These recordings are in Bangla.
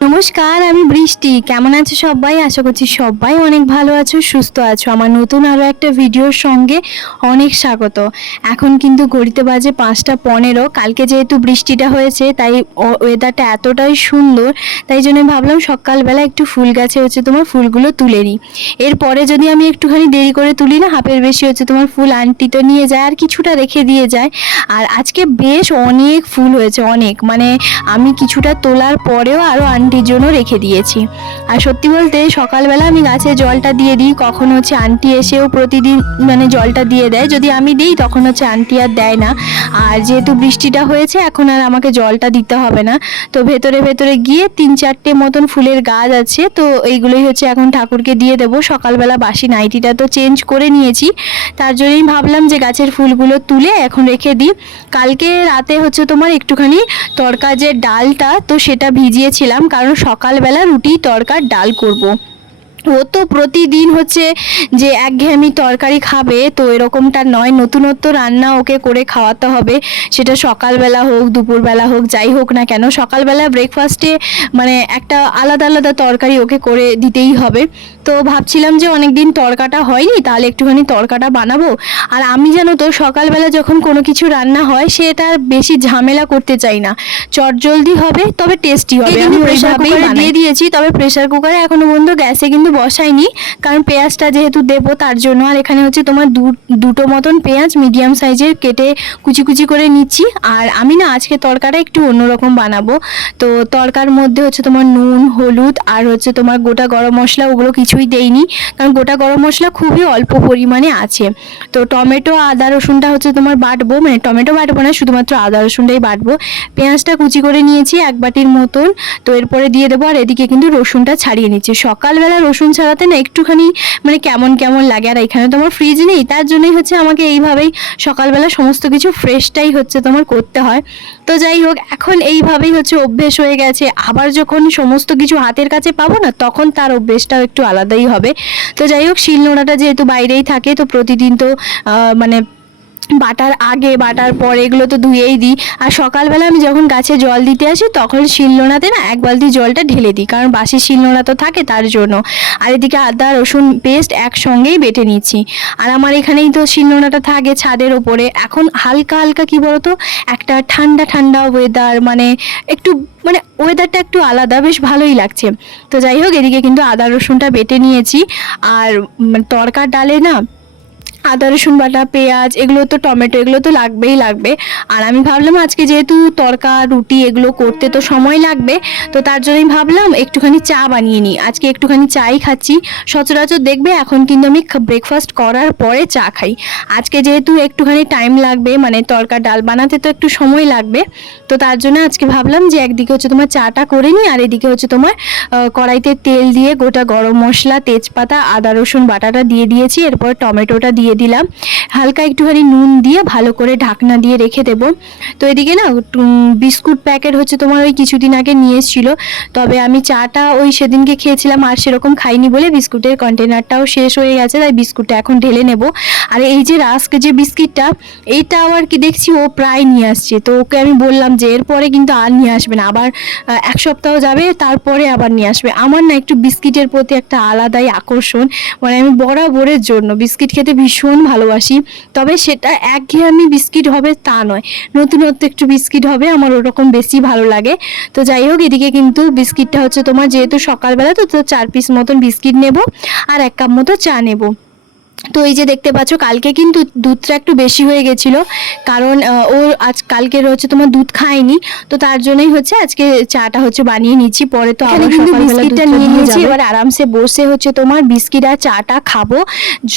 নমস্কার, আমি বৃষ্টি। কেমন আছো সবাই? আশা করছি সবাই অনেক ভালো আছো, সুস্থ আছো। আমার নতুন আরও একটা ভিডিওর সঙ্গে অনেক স্বাগত। এখন কিন্তু ঘড়িতে বাজে 5:15। কালকে যেহেতু বৃষ্টিটা হয়েছে তাই ওয়েদারটা এতটাই সুন্দর, তাই জন্য ভাবলাম সকালবেলা একটু ফুল গাছে তোমার ফুলগুলো তুলে নিই। এরপরে যদি আমি একটুখানি দেরি করে তুলি না, হাফের বেশি তোমার ফুল আন্টি তো নিয়ে যায় আর কিছুটা রেখে দিয়ে যায়। আর আজকে বেশ অনেক ফুল হয়েছে, অনেক, মানে আমি কিছুটা তোলার পরেও আরও আন্টির জন্য রেখে দিয়েছি। আর সত্যি বলতে সকালবেলা আমি গাছে জলটা দিয়ে দিই, কখন আন্টি এসেও প্রতিদিন মানে জলটা দিয়ে দেয়। যদি আমি দিই তখন আন্টি আর দেয় না। আর যেহেতু বৃষ্টিটা হয়েছে এখন আর আমাকে জলটা দিতে হবে না। তো ভেতরে ভেতরে গিয়ে 3-4টে মতন ফুলের গাছ আছে, তো এইগুলোই এখন ঠাকুরকে দিয়ে দেবো। সকালবেলা বাসি নাইটিটা তো চেঞ্জ করে নিয়েছি, তার জন্যই ভাবলাম যে গাছের ফুলগুলো তুলে এখন রেখে দিই। কালকে রাতে তোমার একটুখানি তড়কা যে ডালটা, তো সেটা ভিজিয়েছিলাম, কারণ সকালবেলা রুটি তড়কার ডাল করব। ও তো প্রতিদিন যে একঘেয়েমি তরকারি খাবে, তো এরকমটা নয়, নতুনত্ব রান্না ওকে করে খাওয়াতে হবে। সেটা সকালবেলা হোক, দুপুরবেলা হোক, যাই হোক না কেন, সকালবেলা ব্রেকফাস্টে মানে একটা আলাদা আলাদা তরকারি ওকে করে দিতেই হবে। তো ভাবছিলাম যে অনেকদিন তরকাটা হয়নি, তাহলে একটুখানি তরকাটা বানাবো। আর আমি জানো তো সকালবেলা যখন কোনো কিছু রান্না হয় সেটা বেশি ঝামেলা করতে চাই না, চটজলদি হবে তবে টেস্টি হবে। আমি প্রেসার কুকারে দিয়ে দিয়েছি, তবে প্রেসার কুকারে এখনো পর্যন্ত গ্যাসে কিন্তু বসাইনি, কারণ পেঁয়াজটা যেহেতু দেবো তার জন্য। আর এখানে তোমার দুটো মতন পেঁয়াজ মিডিয়াম সাইজের কেটে কুচি কুচি করে নিচ্ছি। আর আমি না আজকে তরকাটা একটু অন্যরকম বানাবো। তো তরকার মধ্যে তোমার নুন, হলুদ আর তোমার গোটা গরম মশলা, ওগুলো কিছুই দেইনি, কারণ গোটা গরম মশলা খুবই অল্প পরিমাণে আছে। তো টমেটো, আদা, রসুনটা তোমার বাটবো, মানে টমেটো বাটবো না, শুধুমাত্র আদা রসুনটাই বাটবো। পেঁয়াজটা কুচি করে নিয়েছি 1 বাটির মতন, তো এরপরে দিয়ে দেবো। আর এদিকে কিন্তু রসুনটা ছাড়িয়ে নিচ্ছি। সকালবেলা রসুন ছাড়াতে না একটুখানি মানে কেমন কেমন লাগে, আর এখানে তোমার ফ্রিজ নেই, তার জন্যই আমাকে এইভাবেই সকালবেলা সমস্ত কিছু ফ্রেশটাই তোমার করতে হয়। তো যাই হোক, এখন এইভাবেই অভ্যেস হয়ে গেছে। আবার যখন সমস্ত কিছু হাতের কাছে পাবো না, তখন তার অভ্যেসটাও একটু আলাদাই হবে। তো যাই হোক, শিলনোড়াটা যেহেতু বাইরেই থাকে, তো প্রতিদিন তো মানে বাটার আগে বাটার পরে এগুলো তো ধুয়েই দিই। আর সকালবেলা আমি যখন গাছে জল দিতে আসি তখন শিলনোড়াতে না 1 বালতি জলটা ঢেলে দিই, কারণ বাসি শিলনোড়া তো থাকে তার জন্য। আর এদিকে আদা রসুন পেস্ট একসঙ্গেই বেটে নিচ্ছি। আর আমার এখানেই তো শিলনোড়াটা থাকে ছাদের ওপরে। এখন হালকা হালকা কি বলতো, একটা ঠান্ডা ঠান্ডা ওয়েদার, মানে একটু মানে ওয়েদারটা একটু আলাদা, বেশ ভালোই লাগছে। তো যাই হোক, এদিকে কিন্তু আদা রসুনটা বেটে নিয়েছি। আর তরকার ডালে না আদা রসুন বাটা, পেঁয়াজ, এগুলো তো টমেটো, এগুলো তো লাগবে। আর আমি ভাবলাম আজকে যেহেতু তরকা রুটি এগুলো করতে তো সময় লাগবে, তো তার জন্যই ভাবলাম একটুখানি চা বানিয়ে নিই। আজকে একটুখানি চাই খাচ্ছি। সচরাচর দেখবে এখন কিন্তু আমি ব্রেকফাস্ট করার পরে চা খাই। আজকে যেহেতু একটুখানি টাইম লাগবে, মানে তরকা ডাল বানাতে তো একটু সময় লাগবে, তো তার জন্য আজকে ভাবলাম যে একদিকে তোমার চাটা করে নিই, আর এদিকে তোমার কড়াইতে তেল দিয়ে গোটা গরম মশলা, তেজপাতা, আদা রসুন বাটাটা দিয়ে দিয়েছি। এরপর টমেটোটা দিয়ে দিলাম, হালকা একটুখানি নুন দিয়ে ভালো করে ঢাকনা দিয়ে রেখে দেবো। তো এদিকে না বিস্কুট প্যাকেট তোমার ওই কিছুদিন আগে নিয়ে এসেছিল, তবে আমি চাটা ওই সেদিনকে খেয়েছিলাম আর সেরকম খাইনি বলে বিস্কুটের কন্টেনারটাও শেষ হয়ে গেছে, তাই বিস্কুটটা এখন ঢেলে নেব। আর এই যে রাস্ক যে বিস্কিটটা, এইটা আবার কি দেখছি ও প্রায় নিয়ে আসছে, তো ওকে আমি বললাম যে এরপরে কিন্তু আর নিয়ে আসবে না, আবার 1 সপ্তাহ যাবে তারপরে আবার নিয়ে আসবে। আমার না একটু বিস্কিটের প্রতি একটা আলাদাই আকর্ষণ, মানে আমি বরাবরের জন্য বিস্কিট খেতে ভীষণ ভালোবাসি। তবে সেটা একঘেয়েমি বিস্কিট হবে তা নয়, নতুনত্ব একটু বিস্কিট হবে, আমার ওরকম বেশি ভালো লাগে। তো যাই হোক, এদিকে কিন্তু বিস্কিটটা তোমার যেহেতু সকালবেলা, তো 4 পিস মতন বিস্কিট নেব আর 1 কাপ মতো চা নেব। তো এই যে দেখতে পাচ্ছ, কালকে কিন্তু দুধটা একটু বেশি হয়ে গেছিলো, কারণ ও কালকের তোমার দুধ খায়নি, তো তার জন্যই আজকে চাটা বানিয়ে নিচ্ছি। পরে তো আবার কিন্তু বিস্কিটটা নিয়ে নিয়েছি, এবার আরামসে বসে তোমার বিস্কিট আর চাটা খাবো।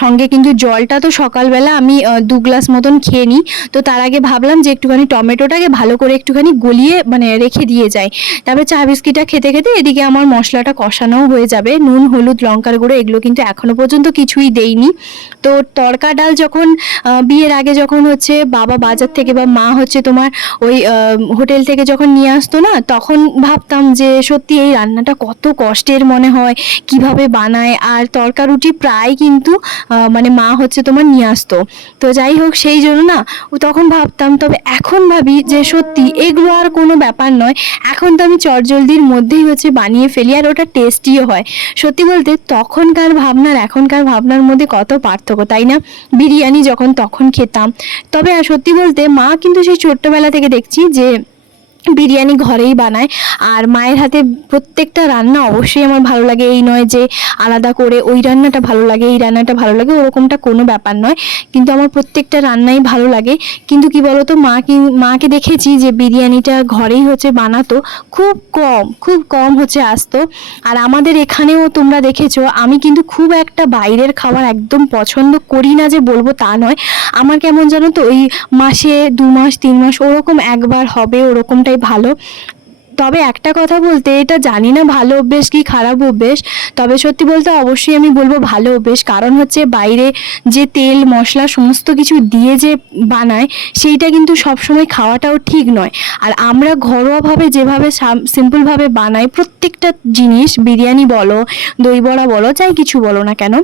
সঙ্গে কিন্তু জলটা তো সকালবেলা আমি 2 গ্লাস মতন খেয়ে নিই। তো তার আগে ভাবলাম যে একটুখানি টমেটোটাকে ভালো করে একটুখানি গলিয়ে মানে রেখে দিয়ে যাই, তারপরে চা বিস্কিটটা খেতে খেতে এদিকে আমার মশলাটা কষানোও হয়ে যাবে। নুন, হলুদ, লঙ্কার গুঁড়ো এগুলো কিন্তু এখনো পর্যন্ত কিছুই দেইনি। তো তড়কা ডাল যখন বিয়ের আগে যখন হচ্ছে বাবা বাজার থেকে বা মা হচ্ছে তোমার ওই হোটেল থেকে যখন নিয়ে আসতো না, তখন ভাবতাম যে সত্যি এই রান্নাটা কত কষ্টের মনে হয়, কিভাবে বানায়। আর তড়কা রুটি প্রায় কিন্তু মানে মা হচ্ছে তোমার নিয়ে আসতো। তো যাই হোক, সেই জন্য না তখন ভাবতাম, তবে এখন ভাবি যে সত্যি এগুলো আর কোনো ব্যাপার নয়। এখন তো আমি চটজলদির মধ্যেই হচ্ছে বানিয়ে ফেলি, আর ওটা টেস্টিও হয়। সত্যি বলতে তখনকার ভাবনার এখনকার ভাবনার মধ্যে কত পার্থক্য, তাই না? বিরিয়ানি যখন তখন খেতাম, তবে সত্যি বলতে মা কিন্তু সেই ছোট্টবেলা থেকে দেখছি যে বিরিয়ানি ঘরেই বানায়। আর মায়ের হাতে প্রত্যেকটা রান্না অবশ্যই আমার ভালো লাগে, এই নয় যে আলাদা করে ওই রান্নাটা ভালো লাগে এই রান্নাটা ভালো লাগে, ওরকমটা কোনো ব্যাপার নয়। কিন্তু আমার প্রত্যেকটা রান্নাই ভালো লাগে। কিন্তু কি বলতো, মাকে দেখেছি যে বিরিয়ানিটা ঘরেই হচ্ছে বানাতো, খুব কম হচ্ছে আসতো। আর আমাদের এখানেও তোমরা দেখেছো, আমি কিন্তু খুব একটা বাইরের খাবার একদম পছন্দ করি না যে বলবো তা নয়। আমার কেমন জানো তো, ওই মাসে 2 মাস 3 মাস ওরকম একবার হবে, ওরকমটাই ভালো। তবে একটা কথা বলতে, এটা জানি না ভালো অভ্যেস কি খারাপ অভ্যেস, তবে সত্যি বলতে অবশ্যই আমি বলবো ভালো অভ্যেস। কারণ হচ্ছে বাইরে যে তেল মশলা সমস্ত কিছু দিয়ে যে বানায়, সেইটা কিন্তু সবসময় খাওয়াটাও ঠিক নয়। আর আমরা ঘরোয়াভাবে যেভাবে সিম্পলভাবে বানাই প্রত্যেকটা জিনিস, বিরিয়ানি বলো, দই বড়া বলো, যাই কিছু বলো না কেন,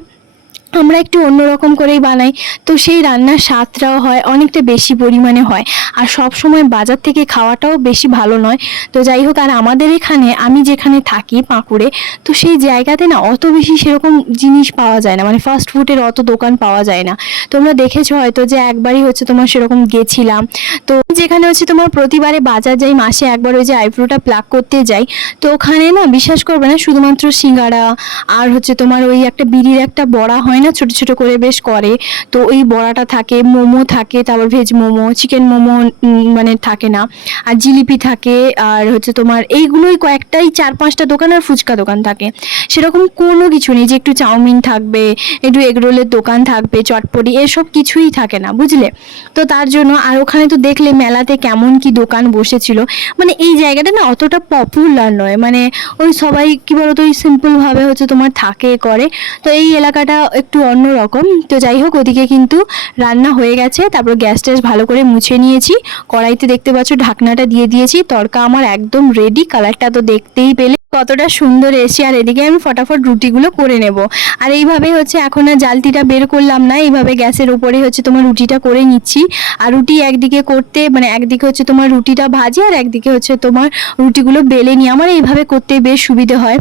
আমরা একটু অন্যরকম করেই বানাই। তো সেই রান্নার স্বাদটাও হয় অনেকটা বেশি পরিমাণে হয়। আর সব সময় বাজার থেকে খাওয়াটাও বেশি ভালো নয়। তো যাই হোক, আর আমাদের এখানে আমি যেখানে থাকি পাঁকুড়ে, তো সেই জায়গাতে না অত বেশি সেরকম জিনিস পাওয়া যায় না, মানে ফাস্ট ফুডের অত দোকান পাওয়া যায় না। তোমরা দেখেছো হয়তো যে একবারই হচ্ছে তোমার সেরকম গেছিলাম। তো যেখানে হচ্ছে তোমার প্রতিবারে বাজার যাই, মাসে একবার ওই যে আইব্রোটা প্লাক করতে যাই, তো ওখানে না বিশ্বাস করবে না, শুধুমাত্র সিঙ্গারা আর হচ্ছে তোমার ওই একটা বিড়ির একটা বড়া হয় না, ছোট ছোট করে বেশ করে, তো ওই বড়াটা থাকে, মোমো থাকে, তারপর ভেজ মোমো, চিকেন মোমো মানে থাকে না, আর জিলিপি থাকে, আর হচ্ছে তোমার এইগুলোই কয়েকটাই 4-5টা দোকান, আর ফুচকা দোকান থাকে। সেরকম কোনো কিছু নেই যে একটু চাউমিন থাকবে, একটু এগরোলের দোকান থাকবে, চটপটি, এসব কিছুই থাকে না, বুঝলে? তো তার জন্য, আর ওখানে তো দেখলে মেলাতে কেমন কি দোকান বসেছিল, মানে এই জায়গাটা না অতটা পপুলার নয়, মানে ওই সবাই কি বলতো ওই সিম্পলভাবে হচ্ছে তোমার থাকে করে। তো এই এলাকাটা একটু অন্যরকম। তো যাই হোক, ওদিকে কিন্তু রান্না হয়ে গেছে, তারপর গ্যাস ট্যাস ভালো করে মুছে নিয়েছি, কড়াইতে দেখতে পাচ্ছ ঢাকনাটা দিয়ে দিয়েছি, তড়কা আমার একদম রেডি, কালারটা তো দেখতেই পেলে কতটা সুন্দর এসে। আর এদিকে আমি ফটাফট রুটিগুলো করে নেব। আর এইভাবে হচ্ছে এখন আর জালতিটা বের করলাম না, এইভাবে গ্যাসের উপরে হচ্ছে তোমার রুটিটা করে নিচ্ছি। আর রুটি একদিকে করতে মানে একদিকে হচ্ছে তোমার রুটিটা ভাজি, আর একদিকে হচ্ছে তোমার রুটিগুলো বেলে নিয়ে আমার এইভাবে করতে বেশ সুবিধে হয়।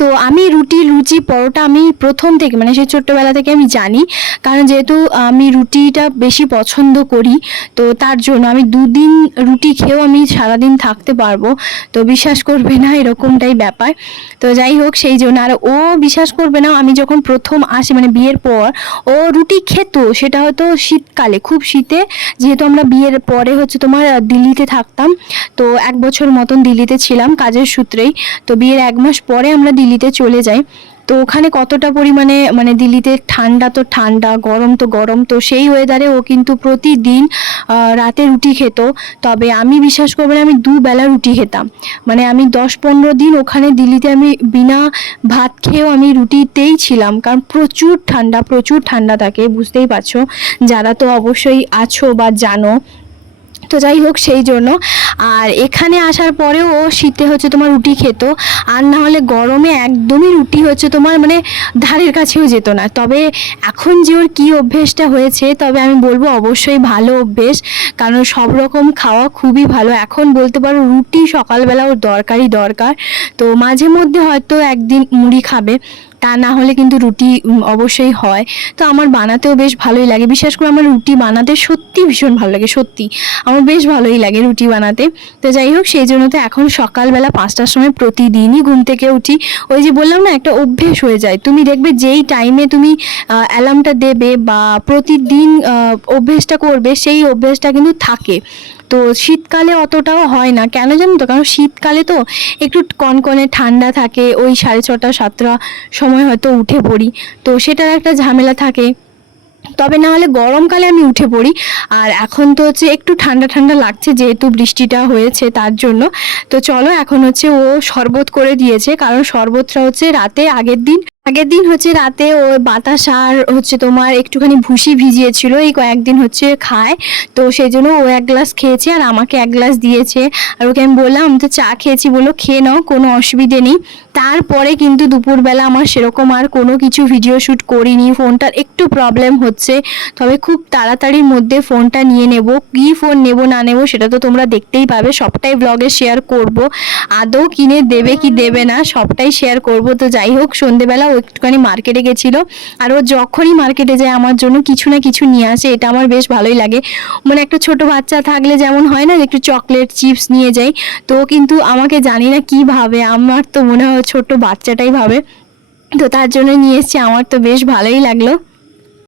তো আমি রুটি লুচি পরোটা আমি প্রথম থেকে মানে সেই ছোট্টবেলা থেকে আমি জানি, কারণ যেহেতু আমি রুটিটা বেশি পছন্দ করি, তো তার জন্য আমি 2 দিন রুটি খেয়েও আমি সারাদিন থাকতে পারবো। তো বিশ্বাস করবে না, এরকমটাই ব্যাপার। তো যাই হোক, সেই জন্য। আর ও বিশ্বাস করবে না, আমি যখন প্রথম আসি মানে বিয়ের পর, ও রুটি খেত, সেটা হয়তো শীতকালে, খুব শীতে, যেহেতু আমরা বিয়ের পরে হচ্ছে তোমার দিল্লিতে থাকতাম, তো 1 বছর মতন দিল্লিতে ছিলাম কাজের সূত্রেই। তো বিয়ের 1 মাস পরে আমরা দিল্লিতে চলে যাই। তো ওখানে কতটা পরিমাণে মানে দিল্লিতে ঠান্ডা তো ঠান্ডা, গরম তো গরম, তো সেই ওয়েদারে ও কিন্তু প্রতিদিন রাতে রুটি খেত। তবে আমি বিশ্বাস করবেন, আমি 2 বেলা রুটি খেতাম, মানে আমি 10-15 দিন ওখানে দিল্লিতে আমি বিনা ভাত খেয়েও আমি রুটিতেই ছিলাম, কারণ প্রচুর ঠান্ডা থাকে, বুঝতেই পারছো, যারা তো অবশ্যই আছো বা জানো। তো যাই হোক, সেই জন্য। আর এখানে আসার পরেও ও শীতে হচ্ছে তোমার রুটি খেত, আর না হলে গরমে একদমই রুটি হচ্ছে তোমার মানে ধারের কাছেও যেত না। তবে এখন যে ওর কী অভ্যেসটা হয়েছে, তবে আমি বলবো অবশ্যই ভালো অভ্যেস, কারণ সব রকম খাওয়া খুবই ভালো। এখন বলতে পারো রুটি সকালবেলা ওর দরকার। তো মাঝে মধ্যে হয়তো একদিন মুড়ি খাবে, তা না হলে কিন্তু রুটি অবশ্যই হয়। তো আমার বানাতেও বেশ ভালোই লাগে, বিশেষ করে আমার রুটি বানাতে সত্যি ভীষণ ভালো লাগে, সত্যি আমার বেশ ভালোই লাগে রুটি বানাতে। তো যাই হোক, সেই জন্য তো এখন সকালবেলা 5টার সময় প্রতিদিনই ঘুম থেকে উঠি। ওই যে বললাম না, একটা অভ্যেস হয়ে যায়, তুমি দেখবে যেই টাইমে তুমি অ্যালার্মটা দেবে বা প্রতিদিন অভ্যেসটা করবে, সেই অভ্যেসটা কিন্তু থাকে। তো শীতকালে অতটাও হয় না, কেন জানো তো, কারণ শীতকালে তো একটু কনকনে ঠান্ডা থাকে, ওই 6:30-7টা সময় হয়তো উঠে পড়ি, তো সেটার একটা ঝামেলা থাকে। তবে না হলে গরমকালে আমি উঠে পড়ি। আর এখন তো হচ্ছে একটু ঠান্ডা ঠান্ডা লাগছে, যেহেতু বৃষ্টিটা হয়েছে তার জন্য। তো চলো, এখন হচ্ছে ও শরবত করে দিয়েছে, কারণ শরবতটা হচ্ছে রাতে আগের দিন আগের দিন হচ্ছে রাতে ও বাতাস আর হচ্ছে তোমার একটুখানি ভুসি ভিজিয়েছিল, এই কয়েকদিন হচ্ছে খায়, তো সেই জন্য ও এক গ্লাস খেয়েছে আর আমাকে এক গ্লাস দিয়েছে। আর ওকে আমি বললাম আমি তো চা খেয়েছি, বললো খেয়ে নাও কোনো অসুবিধে নেই। তারপরে কিন্তু দুপুরবেলা আমার সেরকম আর কোনো কিছু ভিডিও শ্যুট করিনি, ফোনটার একটু প্রবলেম হচ্ছে, তবে খুব তাড়াতাড়ির মধ্যে ফোনটা নিয়ে নেব। কী ফোন নেব না নেব সেটা তো তোমরা দেখতেই পাবে, সবটাই ব্লগে শেয়ার করব। আদৌ কিনে দেবে কি দেবে না সবটাই শেয়ার করব। তো যাই হোক, সন্ধেবেলা ও একটুখানি মার্কেটে গেছিলো, আর ও যখনই মার্কেটে যায় আমার জন্য কিছু না কিছু নিয়ে আসে, এটা আমার বেশ ভালোই লাগে। মানে একটা ছোট বাচ্চা থাকলে যেমন হয় না, একটু চকলেট চিপস নিয়ে যাই, তো কিন্তু আমাকে জানি না কী ভাবে, আমার তো মনে হয় ছোট বাচ্চাটাই ভাবে, তো তার জন্য নিয়ে এসেছি, আমার তো বেশ ভালোই লাগলো।